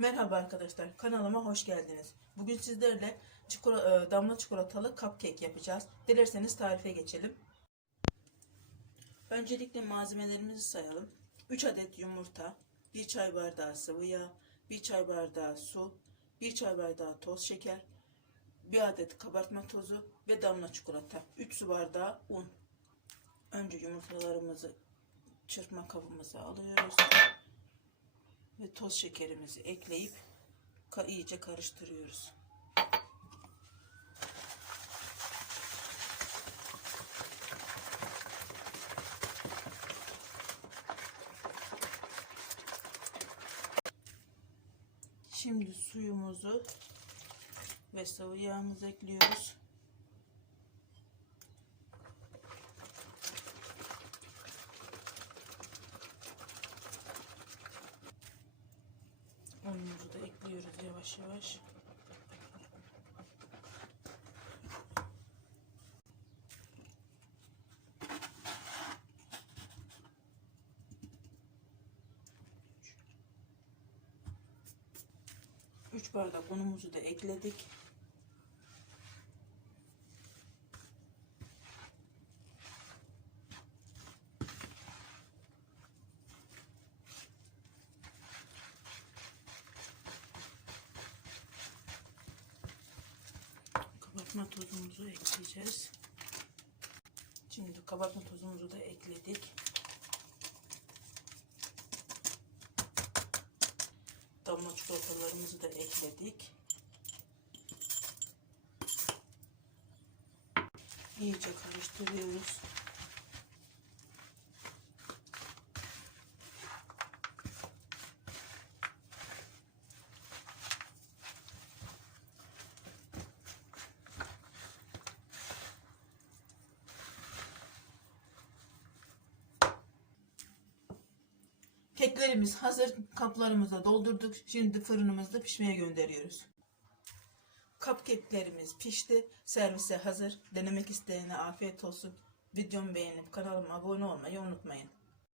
Merhaba arkadaşlar, kanalıma hoş geldiniz. Bugün sizlerle e, damla çikolatalı cupcake yapacağız. Dilerseniz tarife geçelim. Öncelikle malzemelerimizi sayalım. 3 adet yumurta, 1 çay bardağı sıvı yağ, 1 çay bardağı su, 1 çay bardağı toz şeker, 1 adet kabartma tozu ve damla çikolata. 3 su bardağı un. Önce yumurtalarımızı çırpma kabımıza alıyoruz ve toz şekerimizi ekleyip iyice karıştırıyoruz. Şimdi suyumuzu ve sıvı yağımızı ekliyoruz. Unumuzu da ekliyoruz yavaş yavaş. Üç bardak unumuzu da ekledik. Kabartma tozumuzu ekleyeceğiz. Şimdi kabartma tozumuzu da ekledik. Damla çikolatalarımızı da ekledik. İyice karıştırıyoruz. Keklerimiz hazır. Kaplarımıza doldurduk. Şimdi fırınımızda pişmeye gönderiyoruz. Cupcake'lerimiz pişti. Servise hazır. Denemek isteyene afiyet olsun. Videomu beğenip kanalıma abone olmayı unutmayın.